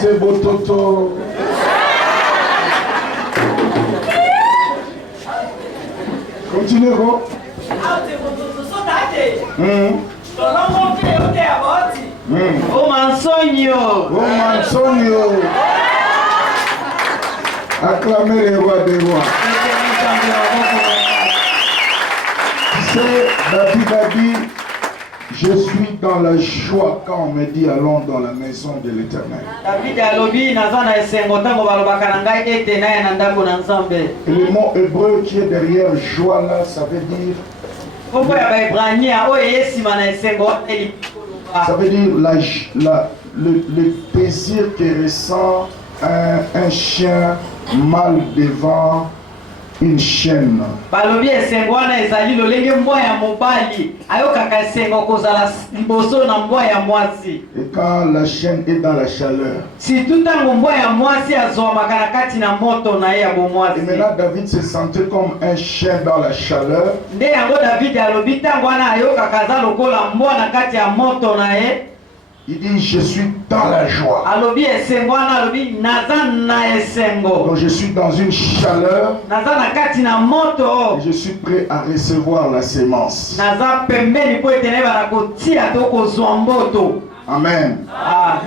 te bototo. Continuez, go. Oh Mansonio. Acclamez les rois des rois. C'est David a dit, je suis dans la joie quand on me dit allons dans la maison de l'Éternel. Et le mot hébreu qui est derrière joie là, ça veut dire le plaisir que ressent un chien mal devant une chaîne. Et quand la chaîne est dans la chaleur. Et maintenant David se sentait comme un chien dans la chaleur. Il dit, je suis dans la joie. Donc je suis dans une chaleur. Et je suis prêt à recevoir la sémence. Amen.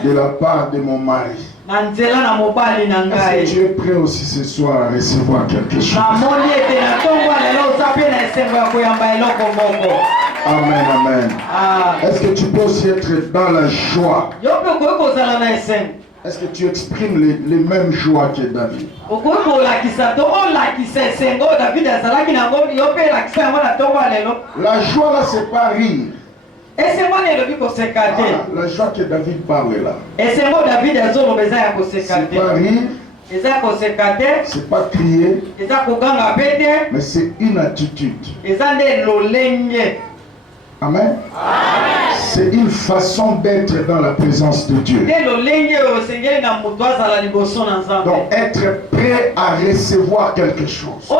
De la part de mon mari. Est-ce que tu es prêt aussi ce soir à recevoir quelque chose? Amen, amen. Est-ce que tu peux aussi être dans la joie? Est-ce que tu exprimes les mêmes joies que David? La joie là, c'est pas rire. La joie que David parle là. C'est pas rire. C'est pas crier. Mais c'est une attitude. Amen. C'est une façon d'être dans la présence de Dieu. Donc être prêt à recevoir quelque chose. Il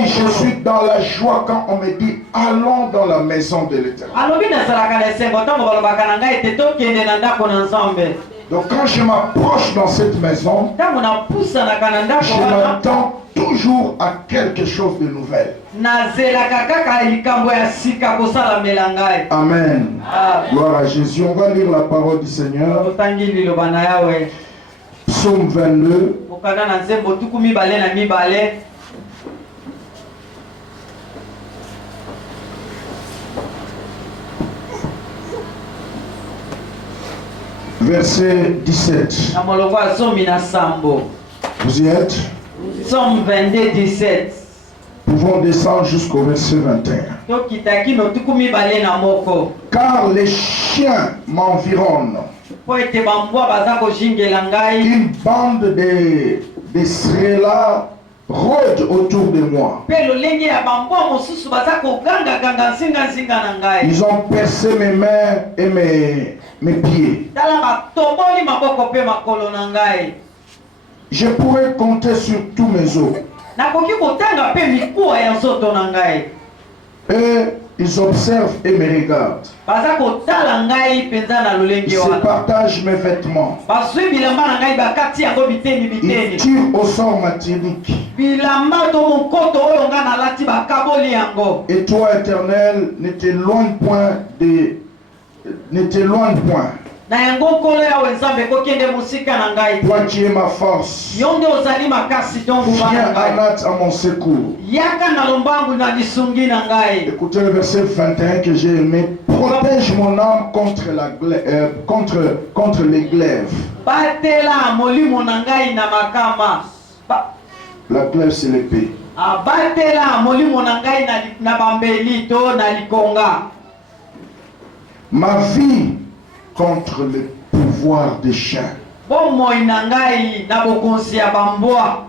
dit, je suis dans la joie quand on me dit allons dans la maison de l'Éternel. Donc quand je m'approche dans cette maison, je m'attends toujours à quelque chose de nouvel. Amen. Gloire à Jésus. On va lire la parole du Seigneur. Psaume 22. Verset 17. Vous y êtes? Psaume 22, 17. Pouvons descendre jusqu'au verset 21. Car les chiens m'environnent. Une bande de srela rôde autour de moi. Ils ont percé mes mains et mes pieds. Je pourrais compter sur tous mes os. Et ils observent et me regardent. Ils se partagent mes vêtements. Ils tirent au sort ma tunique. Et toi, Éternel, ne t'éloigne point. Toi qui es ma force, viens à mon secours. Écoutez le verset 21 que j'ai aimé. Protège mon âme contre les glaives. La glaive, c'est l'épée. Ma vie contre le pouvoir des chiens.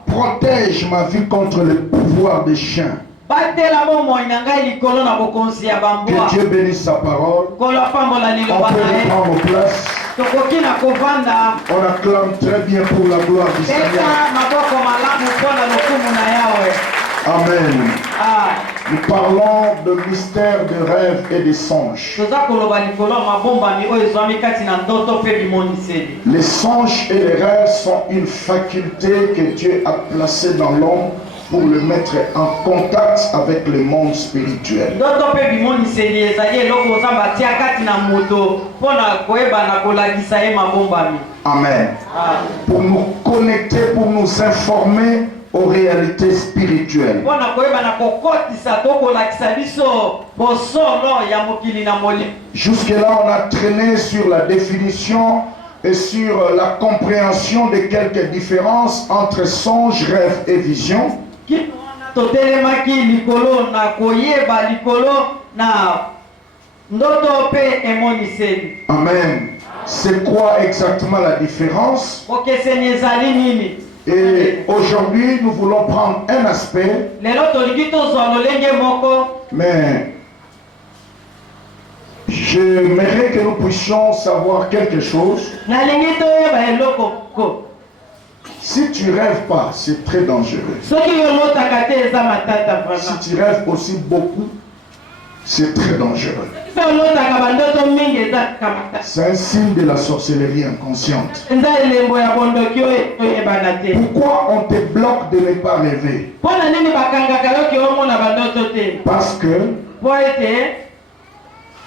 Protège ma vie contre le pouvoir des chiens. Que Dieu bénisse sa parole. On peut reprendre place. On acclame très bien pour la gloire du Seigneur. Amen. Nous parlons de mystère, de rêves et de songes. Les songes et les rêves sont une faculté que Dieu a placée dans l'homme pour le mettre en contact avec le monde spirituel. Amen. Pour nous connecter, pour nous informer aux réalités spirituelles. Jusque-là, on a traîné sur la définition et sur la compréhension de quelques différences entre songe, rêve et vision. Amen. C'est quoi exactement la différence? Et aujourd'hui, nous voulons prendre un aspect, mais j'aimerais que nous puissions savoir quelque chose. Si tu rêves pas, c'est très dangereux. Si tu rêves aussi beaucoup, c'est très dangereux. C'est un signe de la sorcellerie inconsciente. Pourquoi on te bloque de ne pas rêver? Parce que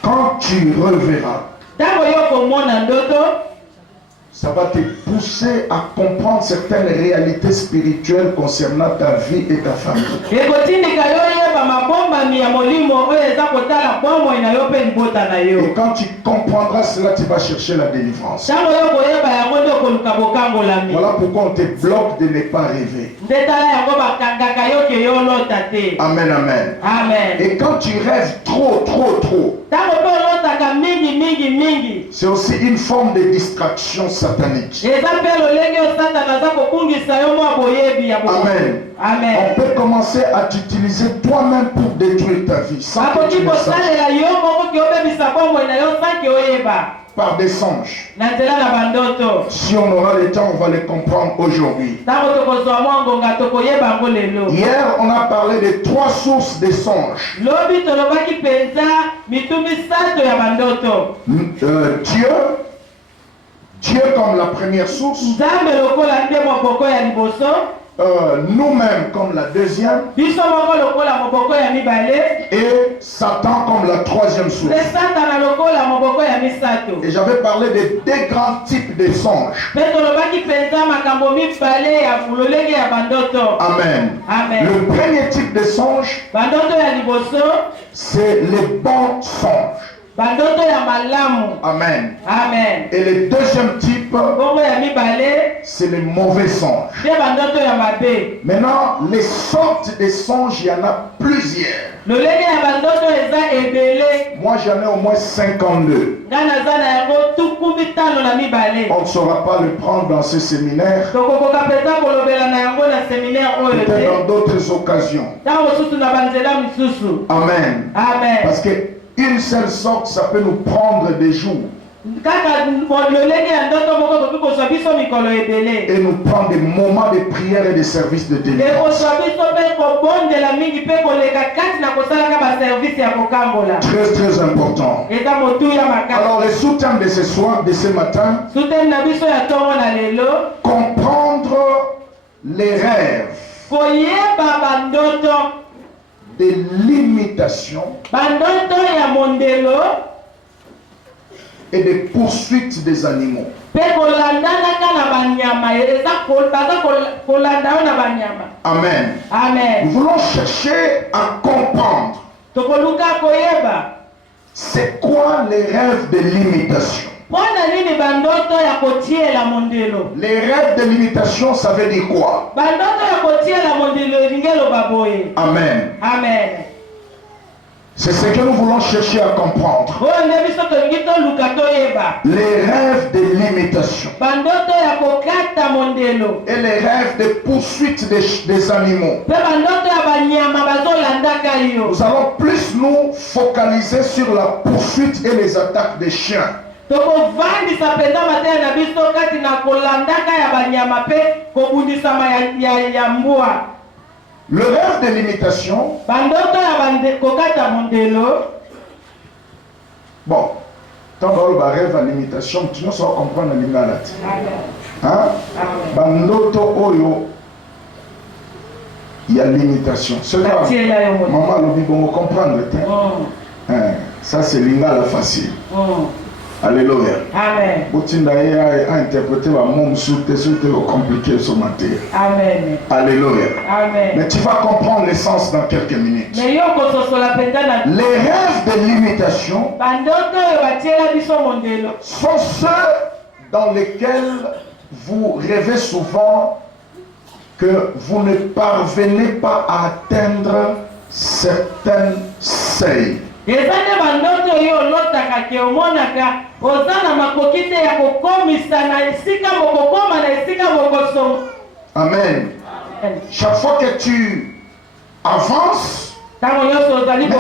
quand tu reverras, ça va te pousser à comprendre certaines réalités spirituelles concernant ta vie et ta famille. Et quand tu comprendras cela, tu vas chercher la délivrance. Voilà pourquoi on te bloque de ne pas rêver. Amen, amen. Et quand tu rêves trop, c'est aussi une forme de distraction satanique. Amen. On peut commencer à t'utiliser toi-même pour détruire ta vie sans que tu le saches. Par des songes. Si on aura le temps, on va les comprendre aujourd'hui. Hier, on a parlé de 3 sources de songes. Dieu comme la première source. Nous-mêmes comme la deuxième. Et Satan comme la troisième source. Et j'avais parlé de 2 grands types de songes. Amen. Le premier type de songe, c'est les bons songes. Amen. Et le deuxième type, c'est les mauvais songes. Maintenant, les sortes de songes, il y en a plusieurs. Moi, j'en ai au moins 52. On ne saura pas le prendre dans ce séminaire. Peut-être dans d'autres occasions. Amen. Parce que une seule sorte, ça peut nous prendre des jours. Et nous prendre des moments de prière et de service de délivrance. Très très important. Alors le sous-thème de ce soir, de ce matin, comprendre les rêves des limitations et des poursuites des animaux. Amen. Nous voulons chercher à comprendre c'est quoi les rêves de limitation. Les rêves de limitation, ça veut dire quoi? Amen. C'est ce que nous voulons chercher à comprendre. Les rêves de limitation et les rêves de poursuite des animaux. Nous allons plus nous focaliser sur la poursuite et les attaques des chiens. Le rêve de l'imitation. Bon, tant que rêve à l'imitation, tu ne sauras comprendre l'imitation. Hein? Bandoto oyo, il y a l'imitation. C'est là, maman le dit, bon, comprendre. Ça, c'est l'ingala facile. Alléluia. Amen. Boutindaye a interprété la môme sous le compliqué ce matin. Amen. Alléluia. Amen. Mais tu vas comprendre l'essence dans quelques minutes. Les rêves de l'imitation sont ceux dans lesquels vous rêvez souvent que vous ne parvenez pas à atteindre certains seuils. Amen. Chaque fois que tu avances, mais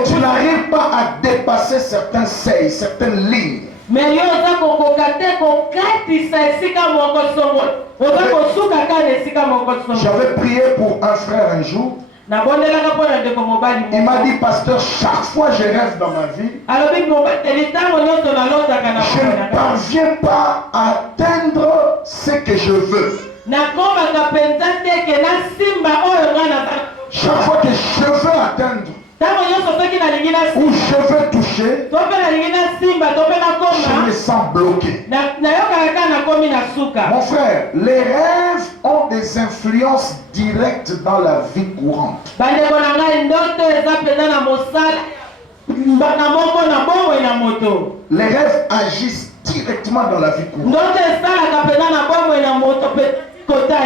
tu n'arrives pas à dépasser certains seuils, certaines lignes. J'avais prié pour un frère un jour. Il m'a dit, pasteur, chaque fois je rêve dans ma vie, je ne parviens pas à atteindre ce que je veux. Chaque fois que je veux atteindre, ou je veux toucher, je me sens bloqué. Mon frère, les rêves ont des influences directes dans la vie courante. Les rêves agissent directement dans la vie courante.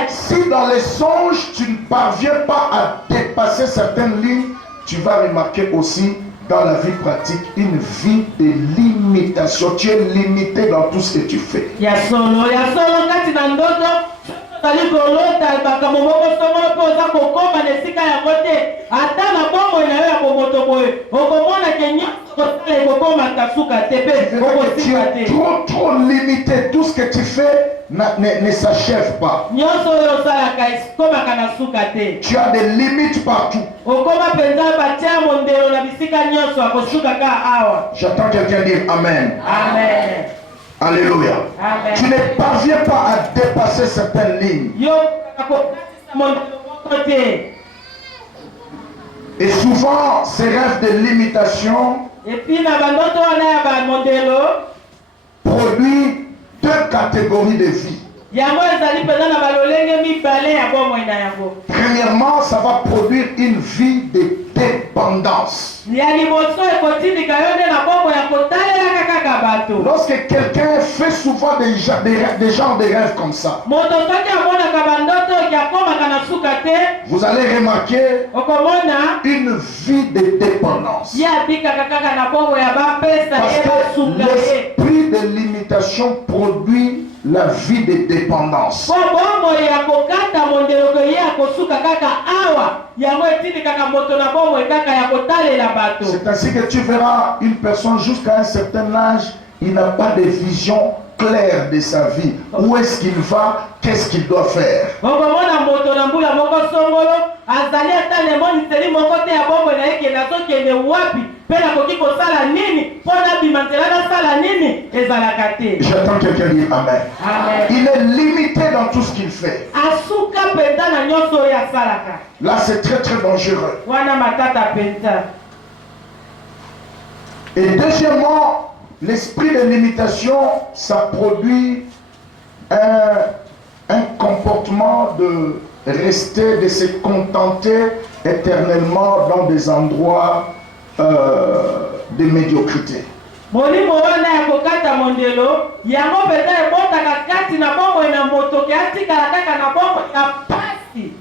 Si dans les songes, tu ne parviens pas à dépasser certaines lignes, tu vas remarquer aussi dans la vie pratique une vie de limitation. Tu es limité dans tout ce que tu fais. Tu es trop limité. Tout ce que tu fais ne s'achève pas. Tu as des limites partout. J'entends quelqu'un dire Amen. Amen. Alléluia. Amen. Tu ne parviens pas à dépasser certaines lignes. Et souvent, ces rêves de limitation produisent deux catégories de vie. Premièrement, ça va produire une vie de dépendance. Lorsque quelqu'un fait souvent des genres de rêves comme ça, vous allez remarquer une vie de dépendance. Parce que l'esprit de limitation produit la vie de dépendance. C'est ainsi que tu verras une personne jusqu'à un certain âge, il n'a pas de vision claire de sa vie. Où est-ce qu'il va? Qu'est-ce qu'il doit faire? J'attends quelqu'un dire Amen. Amen. Il est limité dans tout ce qu'il fait. Là, c'est très dangereux. Et deuxièmement, l'esprit de limitation, ça produit un comportement de rester, de se contenter éternellement dans des endroits de médiocrité.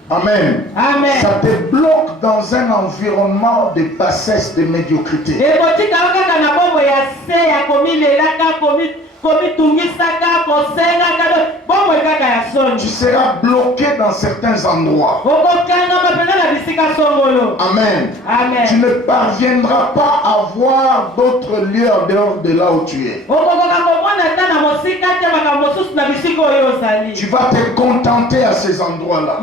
Amen. Amen. Ça te bloque dans un environnement de bassesse, de médiocrité. Tu seras bloqué dans certains endroits. Amen. Amen. Tu ne parviendras pas à voir d'autres lieux en dehors de là où tu es. Tu vas te contenter à ces endroits-là.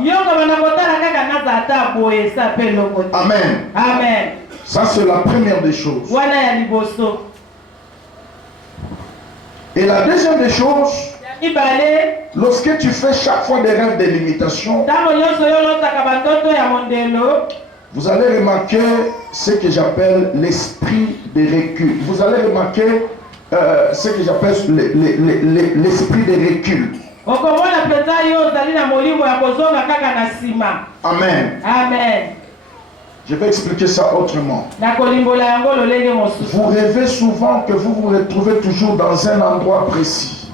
Amen. Amen. Ça, c'est la première des choses. Et la deuxième des choses, lorsque tu fais chaque fois des rêves de limitation, vous allez remarquer ce que j'appelle l'esprit de recul. Vous allez remarquer ce que j'appelle l'esprit de recul. Amen. Amen. Je vais expliquer ça autrement. Vous rêvez souvent que vous vous retrouvez toujours dans un endroit précis.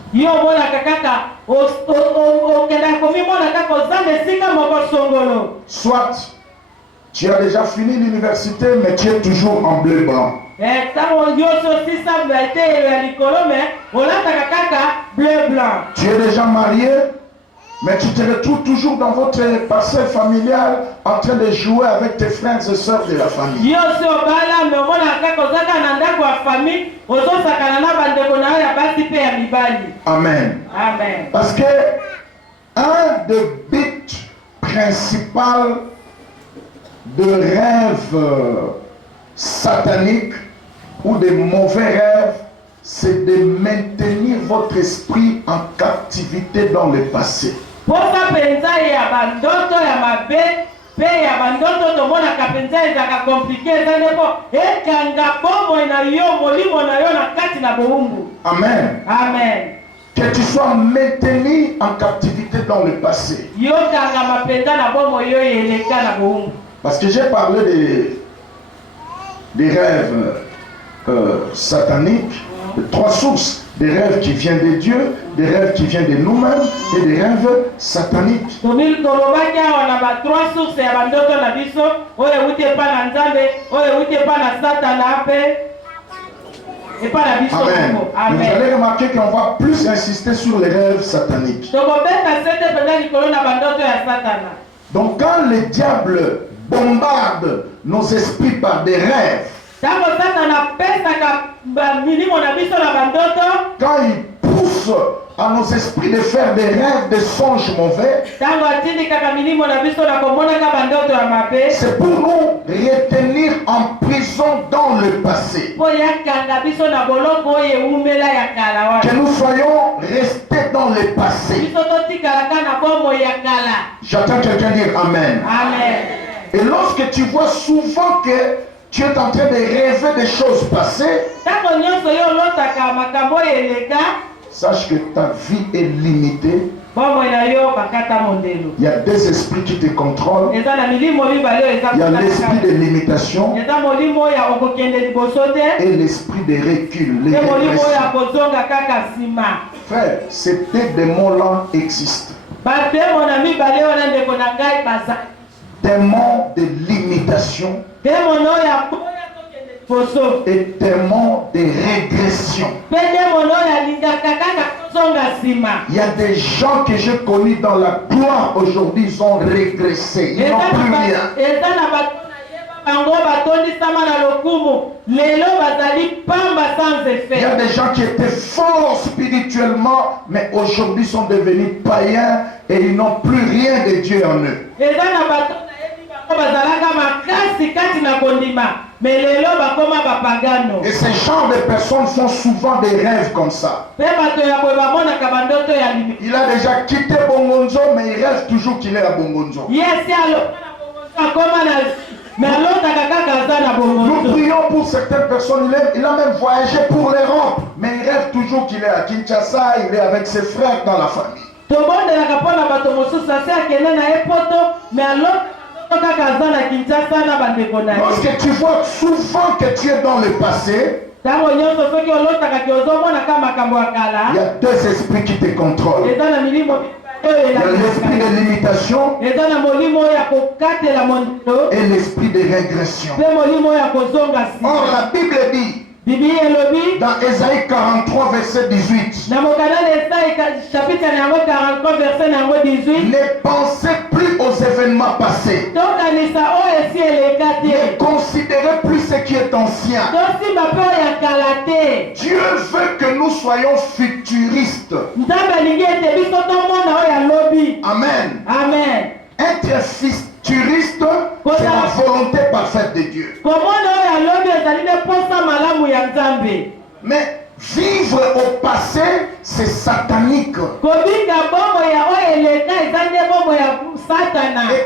Soit tu as déjà fini l'université, mais tu es toujours en bleu-blanc. Tu es déjà marié, mais tu te retrouves toujours dans votre passé familial en train de jouer avec tes frères et sœurs de la famille. Amen. Amen. Parce que un des buts principaux de rêves sataniques ou de mauvais rêves, c'est de maintenir votre esprit en captivité dans le passé. Amen. Amen. Que tu sois maintenu en captivité dans le passé. Parce que j'ai parlé des rêves sataniques, de trois sources. Des rêves qui viennent de Dieu, des rêves qui viennent de nous-mêmes et des rêves sataniques. Amen. Amen. Vous allez remarquer qu'on va plus insister sur les rêves sataniques. Donc quand le diable bombarde nos esprits par des rêves, quand il pousse à nos esprits de faire des rêves, des songes mauvais, c'est pour nous retenir en prison dans le passé. Que nous soyons restés dans le passé. J'entends quelqu'un dire Amen. Amen. Et lorsque tu vois souvent que tu es en train de rêver des choses passées, sache que ta vie est limitée. Il y a des esprits qui te contrôlent. Il y a l'esprit de limitation et l'esprit de recul. Frère, ces deux démons-là existent. Démons de limitation et démons de régression. Il y a des gens que j'ai connus dans la gloire aujourd'hui, ils ont régressé, ils n'ont plus rien. Il y a des gens qui étaient forts spirituellement, mais aujourd'hui sont devenus païens et ils n'ont plus rien de Dieu en eux. Et ces genres de personnes font souvent des rêves comme ça. Il a déjà quitté Bongonzo, mais il rêve toujours qu'il est à Bongonzo. Nous prions pour certaines personnes, il a même voyagé pour l'Europe, mais il rêve toujours qu'il est à Kinshasa, il est avec ses frères dans la famille. Lorsque tu vois souvent que tu es dans le passé, il y a deux esprits qui te contrôlent. Il y a l'esprit de limitation et l'esprit de régression. Or, la Bible dit dans Ésaïe 43, verset 18, chapitre 43 verset 18. Ne pensez plus aux événements passés. Ne considérez plus ce qui est ancien. Dieu veut que nous soyons futuristes. Amen. Amen. Être futuriste, c'est la volonté parfaite de Dieu. Mais vivre au passé, c'est satanique. Et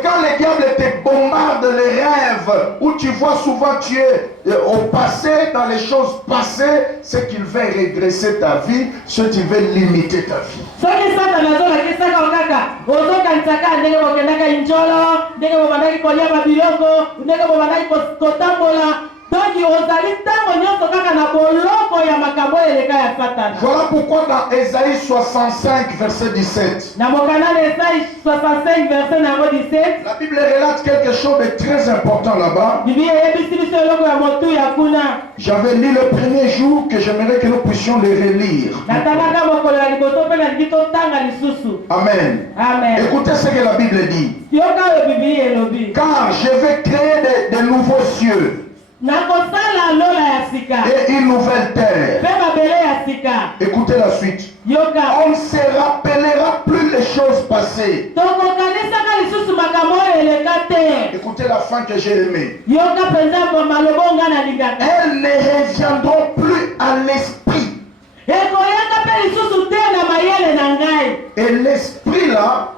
quand le diable te bombarde les rêves, où tu vois souvent tu es au passé, dans les choses passées, c'est qu'il veut régresser ta vie, ce qu'il veut limiter ta vie. Voilà pourquoi dans Ésaïe 65 verset 17, la Bible relate quelque chose de très important là-bas. J'avais lu le premier jour que j'aimerais que nous puissions le relire. Amen. Amen. Écoutez ce que la Bible dit. Car je vais créer de nouveaux cieux et une nouvelle terre. Écoutez la suite. On ne se rappellera plus les choses passées. Écoutez la fin que j'ai aimée. Elles ne reviendront plus à l'esprit. Et l'esprit là,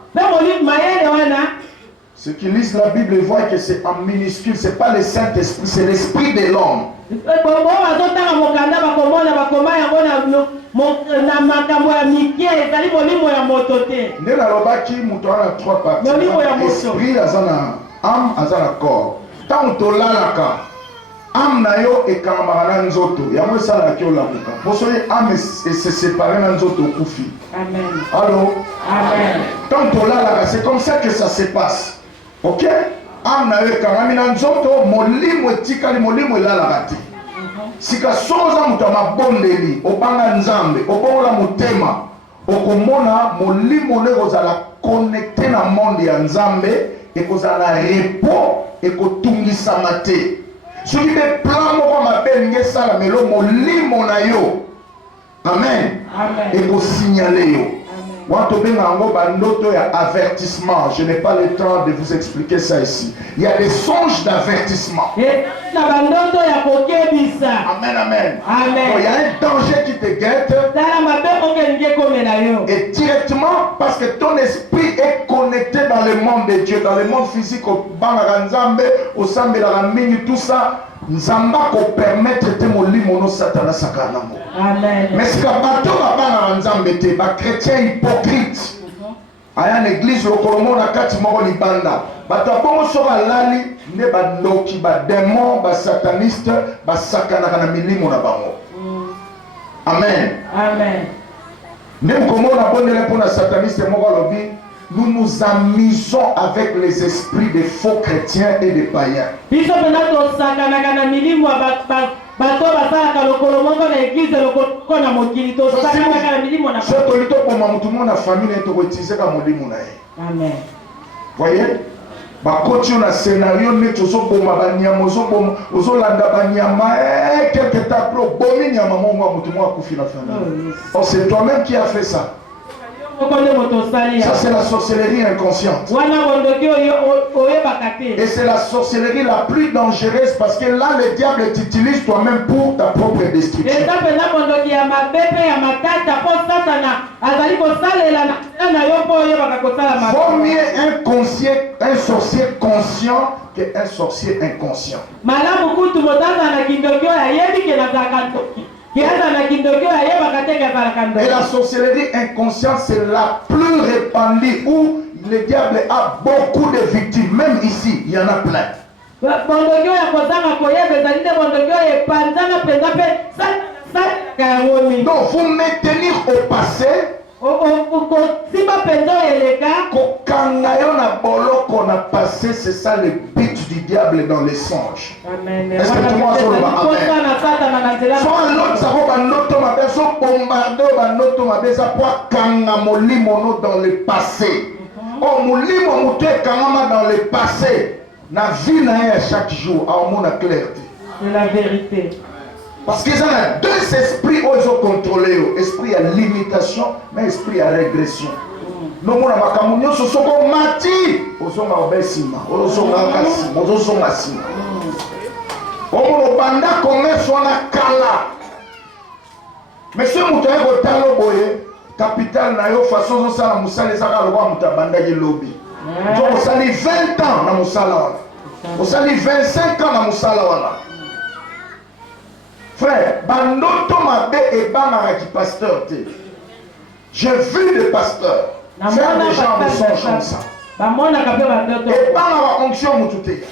ceux qui lisent la Bible voient que c'est en minuscule, c'est pas le Saint-Esprit, c'est l'esprit de l'homme. Nde nalobaki mutu ana trois parties. Esprit azana âme azana corps. Tant tolalaka âme na yo ekamaka na nzoto yango esalaki olamuka. Bosoye âme se séparé na nzoto okufi. Amen. Allô? Amen. Tant tolalaka, c'est comme ça que ça se passe. Ok? Âme na yo ekamami na nzoto, molimo etikali, molimo elalaka te. Sika soza mutu amabondeli obanga nzambe obongola motema okomona molimo ne kozala connecté na monde ya nzambe ekozala repos ekotungisama te. Soki mpe plan moko mabe elingi esala melo molimo na yo, amen, ekosignale yo. Avertissement. Je n'ai pas le temps de vous expliquer ça ici. Il y a des songes d'avertissement. Amen, amen. Donc, il y a un danger qui te guette. Et directement, parce que ton esprit est connecté dans le monde de Dieu, dans le monde physique, au Bangaranzambe, au Sambelamini, tout ça. Nzamba ko permettre te molimo no satana sakanamo. Amen. Mais si ka bato ba bana nzambe te ba chrétien hypocrite. Aya l'église le kolomo na kati moko libanda. Bato bongo so ba lali ne ba ndoki ba démon ba sataniste ba sakana kana milimo na bango. Amen. Amen. Ne komo na bonne pour na sataniste moko lobi. Nous nous amusons avec les esprits des faux chrétiens et des païens. Voyez? Bakoti on a scénario mais tu so boma banyama ozo landa banyama quelque temps pro bomi nyama mongo mutu mo akufi na famille. Oh, c'est toi-même qui as fait ça. Ça c'est la sorcellerie inconsciente. Et c'est la sorcellerie la plus dangereuse parce que là le diable t'utilise toi-même pour ta propre destruction. Vaut mieux un sorcier conscient qu'un sorcier inconscient. Et la sorcellerie inconsciente, c'est la plus répandue où le diable a beaucoup de victimes. Même ici, il y en a plein. Donc, vous maintenir au passé, Kokanga na boloko na passé, c'est ça le but du diable dans les songes. Est-ce que tout le monde a amen? Soit l'autre ça va noto ma beso bombarder ba noto ma besa pour kanga molimo dans le passé. Oh molimo muté kanga dans le passé. Na vie na chaque jour à mon clarté. C'est la vérité. Parce qu'ils ont deux esprits où ils ont contrôlé. Esprit à limitation, mais esprit à régression. Nous avons dit que nous sommes mati. Nous sommes obésima. Nous sommes kasima. Nous sommes asima. Nous sommes banda commerce na kala. Mais ce que nous avons dit, capital na yo façon de ça, nous allons faire le roi mutabanda qui lobby. Nous allons 20 ans na musala. Nous allons 25 ans na musala. Frère, bandoto mabe et banara qui pasteur te. J'ai vu des pasteurs faire des gens de songe comme ça. Et banara onction mutute.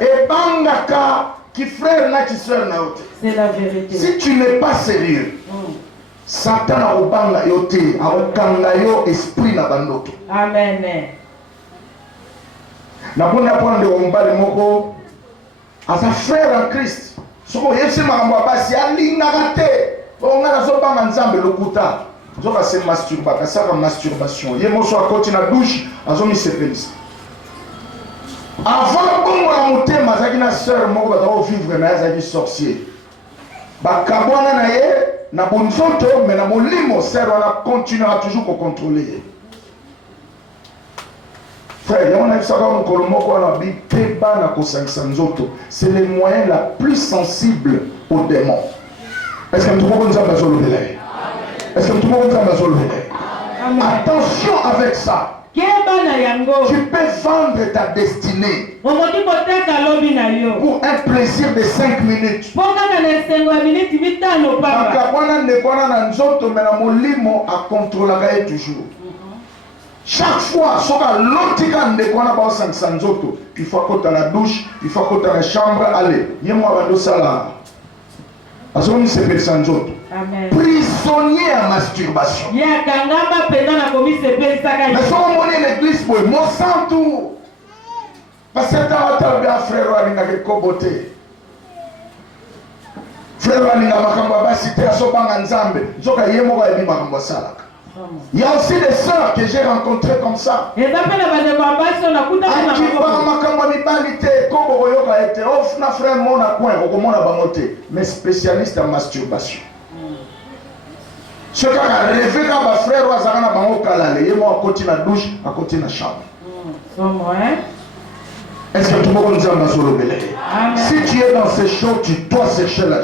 Et bangaka qui frère na qui sœur na ote. C'est la vérité. Si tu n'es pas sérieux, Satan a obanga yote, a okanga yo esprit na bandoto. Amen. Na bona prendre ombale moko as un frère en Christ. Soko yesi makambo basi alingaka te onga nazobanga nzambe lokuta zoka se masturbaka saka masturbation ye moso akoti na douche azomisepelisa avant bongo na motema azalaki na sœur moko bazaka vivre na ye azalaki sorcier bakabwana na ye na bonzoto mais na molimo sœur wana continuera toujours kocontrôler ye. Frère, c'est le moyen la plus sensible aux démons. Est-ce que tout le monde a besoin de l'aider? Est-ce que tout le monde a besoin de l'aider? Attention avec ça. Tu peux vendre ta destinée pour un plaisir de 5 minutes. Toujours. Chaque fois, il faut qu'on dans la douche, il faut qu'on dans la chambre, allez, il y a moi ça là. Prisonnier à masturbation. Mais si on monnaie l'église pour mon sang tout. Parce que t'as bien frère Walinga qui koboté. Frère Walinga makamba basi te asobanga nzambe. Zoka yemo ba ebi makamba sala. Il y a aussi des sœurs que j'ai rencontrées comme ça. Mais spécialistes en masturbation. Ce qui a rêvé quand ma frère ou Azarana Bango Kalale, il m'a côté la douche, à côté de la chambre. Est-ce que tout le monde nous a besoin? Si tu es dans ces choses, tu dois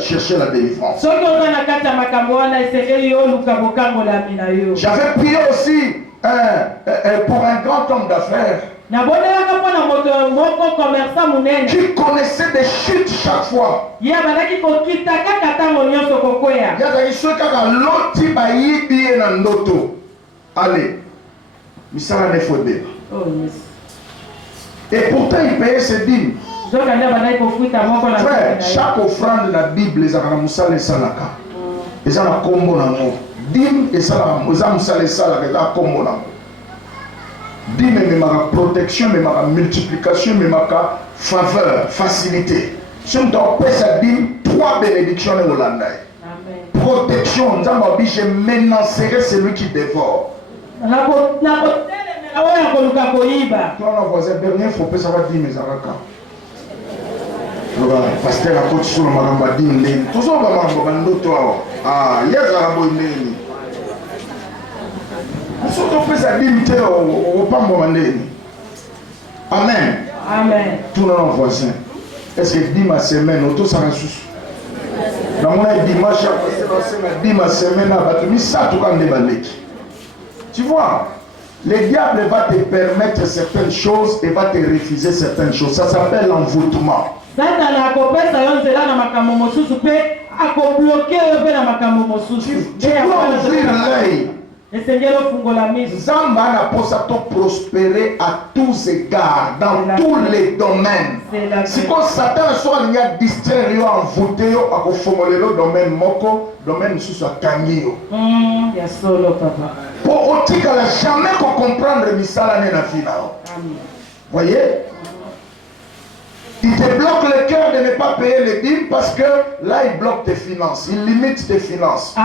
chercher la délivrance. J'avais prié aussi pour un grand homme d'affaires qui connaissait des chutes chaque fois. Il y a des choses qui sont allez, Misala ne faut pas. Et pourtant, il payait ses dîmes. Frère, chaque offrande de la Bible, les Aramusal et Salaka. Ils ont un combo d'amour. Dîmes et Salaka. Ils ont un Salaka. Ils ont un combo d'amour. Dîmes, mais ma protection, mais ma multiplication, mais ma faveur, facilité. Si on doit payer sa dîme, 3 bénédictions en Hollande. Protection, nous avons obligé de menacer celui qui dévore. Toi, on voisin dernier, il faut pas savoir dire mes avocats. Le pasteur a coach sur le maramba d'Indé. Tout ça, on va m'en toi. Ah, il y a un bon Indé. Nous sommes tous les adultes au Pambomandé. Amen. Amen. Tout le monde voisin. Est-ce que dimanche semaine, tout ça sous? Dans mon dimanche, dimanche semaine, ça tout quand débalé. Tu vois? Le diable va te permettre certaines choses et va te refuser certaines choses. Ça s'appelle l'envoûtement. Tu dois ouvrir l'œil. Zamba n'a pas prospérer à tous égards, dans tous les domaines. Si quand Satan soit il y a distrait, il y a envoûté, il y a domaine moko, domaine sous sa kanyo. Pour otikala jamais comprendre misala ne na fina. Voyez? Il te bloque le cœur de ne pas payer les dîmes parce que là, il bloque tes finances. Il limite tes finances.